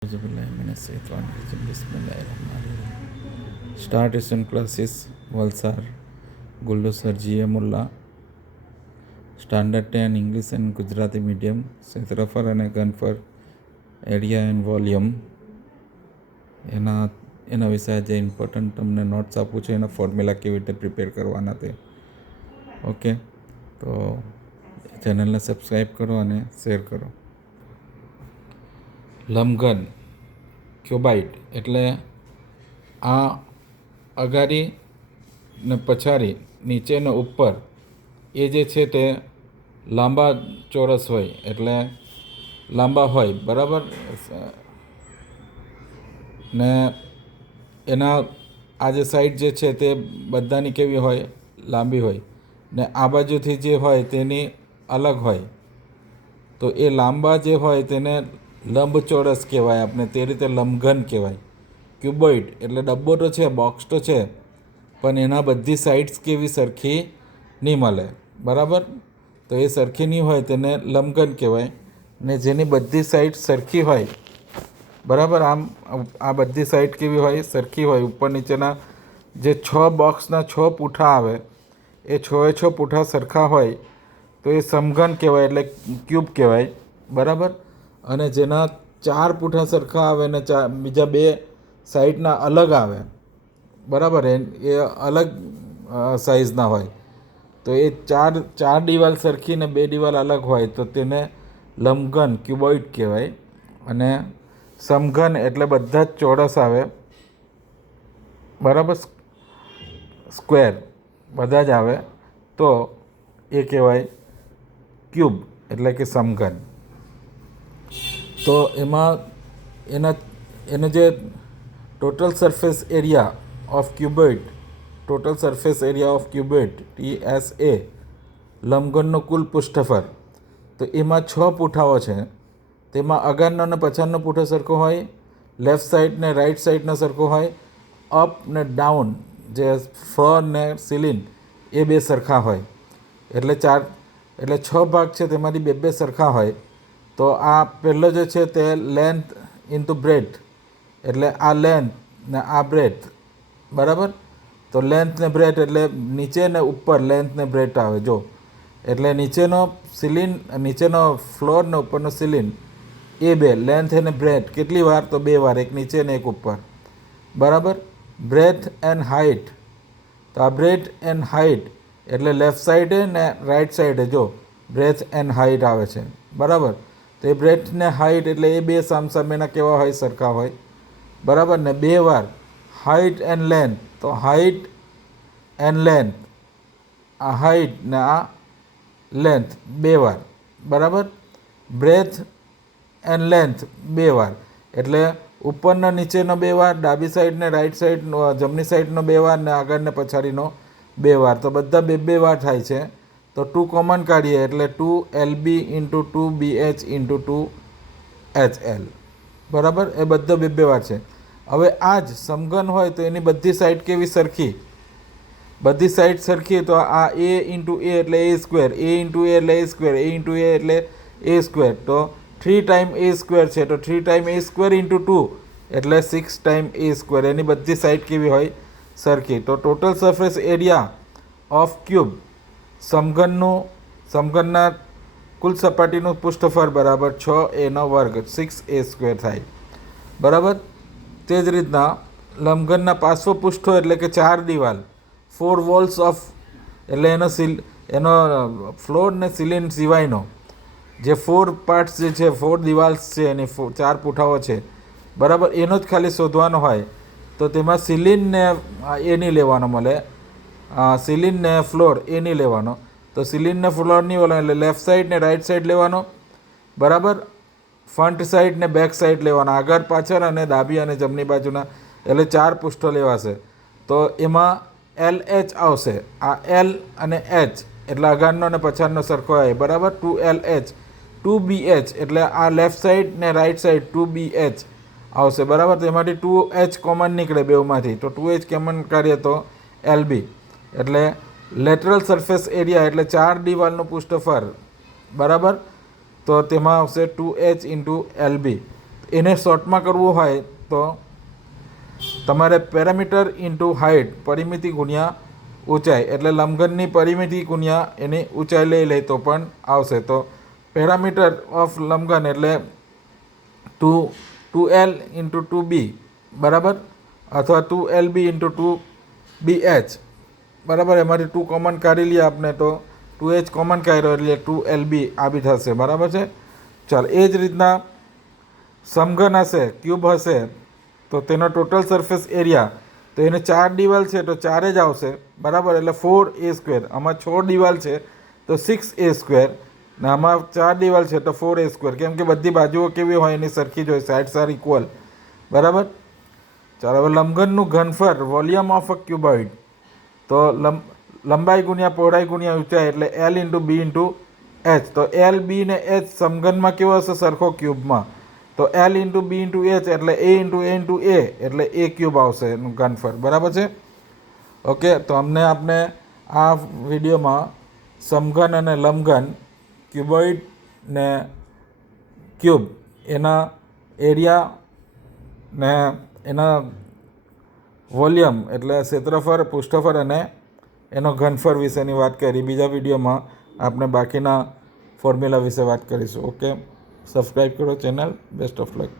Star tuition classes Valsad Gullu sir જીએ મુલ્લા standard 10 English and Gujarati medium ક્ષેત્રફળ અને ઘનફળ એરિયા એન્ડ વોલ્યુમ એના વિશે જે ઇમ્પોર્ટન્ટ તમને નોટ્સ આપું છું એના ફોર્મ્યુલા કેવી રીતે પ્રિપેર કરવાના તે ઓકે. તો ચેનલને સબસ્ક્રાઈબ કરો અને શેર કરો. લંબઘન ક્યુબાઇડ એટલે આ અગાડી ને પછાડી નીચે ને ઉપર એ જે છે તે લાંબા ચોરસ હોય એટલે લાંબા હોય બરાબર ને એના આ જે સાઈડ જે છે તે બધાની કેવી હોય લાંબી હોય ને આ બાજુથી જે હોય તેની અલગ હોય. તો એ લાંબા જે હોય તેને લંબચોરસ કહેવાય, આપણે તે રીતે લંબઘન કહેવાય. ક્યુબોઇડ એટલે ડબ્બો તો છે, બોક્સ તો છે, પણ એના બધી સાઇડ્સ કેવી સરખી નહીં મળે બરાબર. તો એ સરખી નહીં હોય તેને લંબઘન કહેવાય. ને જેની બધી સાઈડ સરખી હોય બરાબર, આમ આ બધી સાઈડ કેવી હોય સરખી હોય, ઉપર નીચેના જે 6 બોક્સના 6 પૂઠા આવે એ 6 પૂઠા સરખા હોય તો એ સમઘન કહેવાય એટલે ક્યુબ કહેવાય બરાબર. અને જેના 4 પૂઠા સરખા આવે ને બીજા 2 સાઈડના અલગ આવે બરાબર, એ અલગ સાઇઝના હોય તો એ ચાર દિવાલ સરખી ને 2 દિવાલ અલગ હોય તો તેને લંબઘન ક્યુબોઇડ કહેવાય. અને સમઘન એટલે બધા જ ચોરસ આવે બરાબર, સ્ક્વેર બધા જ આવે તો એ કહેવાય ક્યુબ એટલે કે સમઘન. તો એમાં એનો જે total surface area of cuboid TSA લંબઘનનો કુલ પૃષ્ઠફળ, તો એમાં 6 પૂઠાઓ છે. તેમાં અગાડનો અને પછાડનો પૂઠો સરખો હોય, લેફ્ટ સાઈડ ને રાઈટ સાઈડનો સરખો હોય, અપ ને ડાઉન જે ફ્લોર ને સીલિંગ એ 2 સરખા હોય. એટલે 6 ભાગ છે તેમાંથી 2 સરખા હોય. તો આ પહેલો જે છે તે લેન્થ ઇન્ટુ બ્રેથ એટલે આ લેન્થ ને આ બ્રેથ બરાબર. તો લેન્થ ને બ્રેથ એટલે નીચે ને ઉપર લેન્થ ને બ્રેથ આવે જો, એટલે નીચેનો ફ્લોર ને ઉપરનો સીલિંગ એ 2 લેન્થ અને બ્રેથ કેટલી વાર તો 2 વાર, એક નીચે ને એક ઉપર બરાબર. બ્રેથ એન્ડ હાઇટ, તો આ બ્રેથ એન્ડ હાઇટ એટલે લેફ્ટ સાઈડે ને રાઈટ સાઈડે જો બ્રેથ એન્ડ હાઇટ આવે છે બરાબર. તો એ બ્રેથ ને હાઇટ એટલે એ 2 સામસામેના કેવા હોય સરખા હોય બરાબર. ને 2 વાર હાઇટ એન્ડ લેન્થ, તો હાઇટ એન્ડ લેન્થ, આ હાઇટ ને આ લેન્થ 2 વાર બરાબર. બ્રેથ એન્ડ લેન્થ 2 વાર એટલે ઉપરનો નીચેનો 2 વાર, ડાબી સાઈડ ને રાઈટ સાઈડ જમણી સાઈડનો 2 વાર ને આગળ ને પછાડીનો 2 વાર, તો બધા 2 વાર થાય છે. તો 2 કોમન કાઢીએ એટલે 2LB into 2BH into 2HL બરાબર. એ બધા 2 વાર છે. હવે આ જ સમઘન હોય તો એની બધી સાઈડ કેવી સરખી, બધી સાઈડ સરખી. તો આ A ઇન્ટુ A એટલે A square, A into A એટલે A square, A into A એટલે A સ્ક્વેર. તો 3 ટાઈમ A સ્ક્વેર છે તો 3 ટાઈમ A સ્ક્વેર ઇન્ટુ 2 એટલે 6 ટાઈમ A સ્ક્વેર. એની બધી સાઈડ કેવી હોય સરખી. તો total surface area of cube સમઘનના કુલ સપાટીનું પૃષ્ઠફળ બરાબર 6A² 6A² થાય બરાબર. તે જ રીતના લંબઘનના પાર્શ્વ પૃષ્ઠો એટલે કે 4 દિવાલ 4 વોલ્સ ઓફ એટલે એનો ફ્લોર ને સીલિંગ સિવાયનો જે 4 પાર્ટ્સ જે છે 4 દિવાલ્સ છે એની 4 પૂઠાઓ છે બરાબર, એનો જ ખાલી શોધવાનો હોય. તો તેમાં સીલિંગ ને એ નહીં લેવાનો મળે, સીલિંગ ને ફ્લોર એ નહીં લેવાનો. તો સીલિંગ ને ફ્લોર નહીં લેવાનો એટલે લેફ્ટ સાઈડ ને રાઈટ સાઈડ લેવાનો બરાબર. ફ્રન્ટ સાઈડ ને બેક સાઈડ લેવાના, આગળ પાછળ અને ડાબી અને જમણી બાજુના એટલે 4 પૃષ્ઠો લેવાશે. તો એમાં LH આવશે, આ L અને H એટલે આગળનો અને પછાડનો સરખો આવે બરાબર. 2LH 2BH એટલે આ લેફ્ટ સાઈડ ને રાઈટ સાઈડ 2BH આવશે બરાબર. તેમાંથી 2H કોમન નીકળે બેઉમાંથી, તો 2H કોમન કાઢીએ તો LB એટલે લેટરલ સરફેસ એરિયા એટલે 4 દિવાલનું પૃષ્ઠફળ બરાબર. તો તેમાં આવશે 2H ઇન્ટુ LB. એને શોર્ટમાં કરવું હોય તો તમારે પેરામીટર ઇન્ટુ હાઇટ, પરિમિતિ ગુણ્યા ઊંચાઈ, એટલે લંબઘનની પરિમિતિ ગુણ્યા એની ઊંચાઈ લઈ લે તો પણ આવશે. તો પેરામીટર ઓફ લંબઘન એટલે 2L ઇન્ટુ 2B બરાબર, અથવા 2LB ઇન્ટુ 2BH બરાબર. એમાંથી 2 કોમન કાઢી લઈએ આપણે તો 2H કોમન કાઢ્યો એટલે 2LB આ બી થશે બરાબર છે. ચાલ, એ જ રીતના સમઘન હશે, ક્યુબ હશે તો તેનો ટોટલ સરફેસ એરિયા, તો એને 4 દિવાલ છે તો 4 જ આવશે બરાબર, એટલે 4A². આમાં 6 દિવાલ છે તો 6A², ને આમાં 4 દિવાલ છે તો 4A², કેમ કે બધી બાજુઓ કેવી હોય એની સરખી જ હોય, સાઇડ્સ આર ઇક્વલ બરાબર. ચાલો, હવે લંબઘનનું ઘનફળ, વોલ્યુમ ઓફ અ ક્યુબોઇડ, તો લંબાઈ ગુણ્યા પહોળાઈ ગુણ્યા ઊંચાઈ એટલે L into B into H. તો L, B ને H સમઘનમાં કેવો હશે? સરખો ક્યુબમાં. તો L into B into H એટલે A into A into A એટલે A ક્યુબ આવશે એનું ઘનફળ બરાબર છે. ઓકે, તો આપણે આ વિડીયોમાં સમઘન અને લંબઘન, ક્યુબોઇડ ને ક્યુબ, એના એરિયા ને એના વોલ્યુમ એટલે ક્ષેત્રફળ, પૃષ્ઠફળ અને એનો ઘનફળ વિશેની વાત કરી. બીજા વિડીયોમાં આપણે બાકીના ફોર્મ્યુલા વિશે વાત કરીશું. ઓકે, સબસ્ક્રાઈબ કરો ચેનલ. Best of luck.